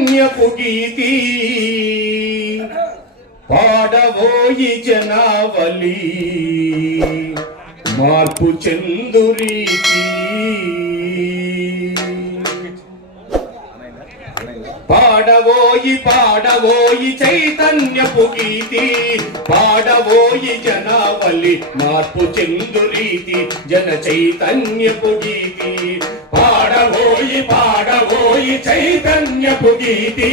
చైతన్యపు గీతి పాడబోయి జనావలి మార్పు చందురీతి పాడబోయి పాడబోయి చైతన్యపు గీతి. పాడబోయి జనావలి మార్పు చందురీతి జన చైతన్యపు గీతి. పాడబోయి పాడబోయి చైతన్యపు గీతి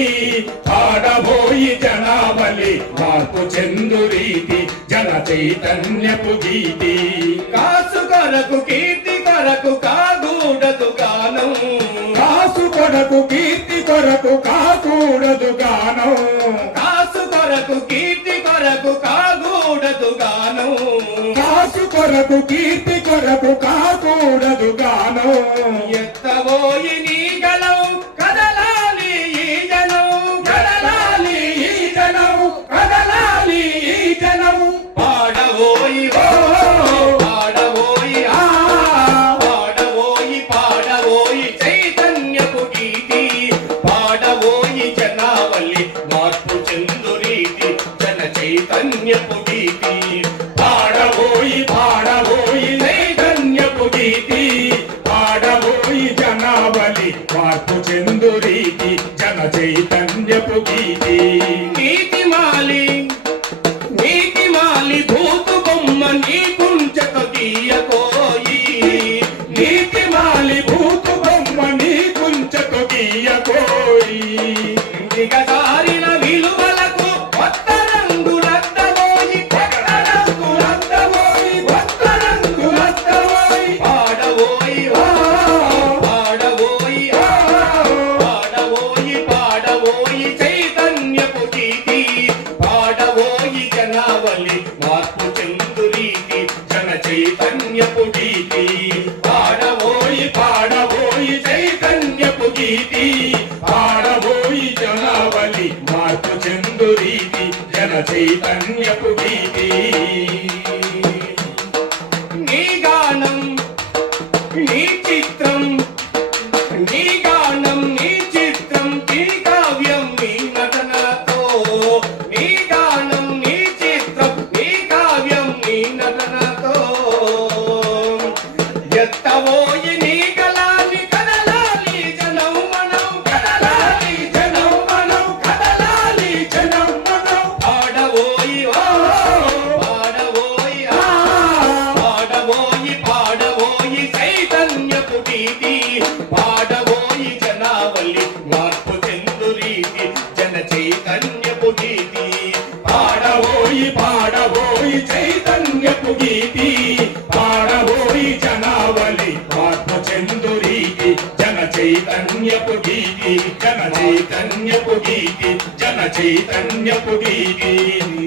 పాడబోయి జనావలి మార్పు చందురీతి జన చైతన్యపు గీతి కాసు కొరకు కీర్తి కొరకు కాగూడదు గానం. కాసు కొరకు కీర్తి కొరకు కాకూడదు గానం. కాసు కొరకు కీర్తి కొరకు కాగూడదు గానం. కాసు కొరకు కీర్తి కొరకు కాకూడదు గానం. ఎత్తబోయి నీ చైతన్యపు గీతి. పాడబోయి పాడబోయి చైతన్యపు గీతి. పాడబోయి జనాబలి మార్పు చెందురీతి జన చైతన్యపు గీతి. నీతి మాలి గీతి. పాడబోయి పాడబోయి చైతన్యపు గీతి. పాడబోయి జనావలి మార్పు చెందురీతి జన చైతన్యపు గీతి. చైతన్యపు గీతి. పాడబోయి పాడబోయి చైతన్యపు గీతి. పాడబోయి జనావళి మార్పు చందురీతి జన చైతన్యపు గీతి జన చైతన్యపు గీతి జన చైతన్యపు గీతి.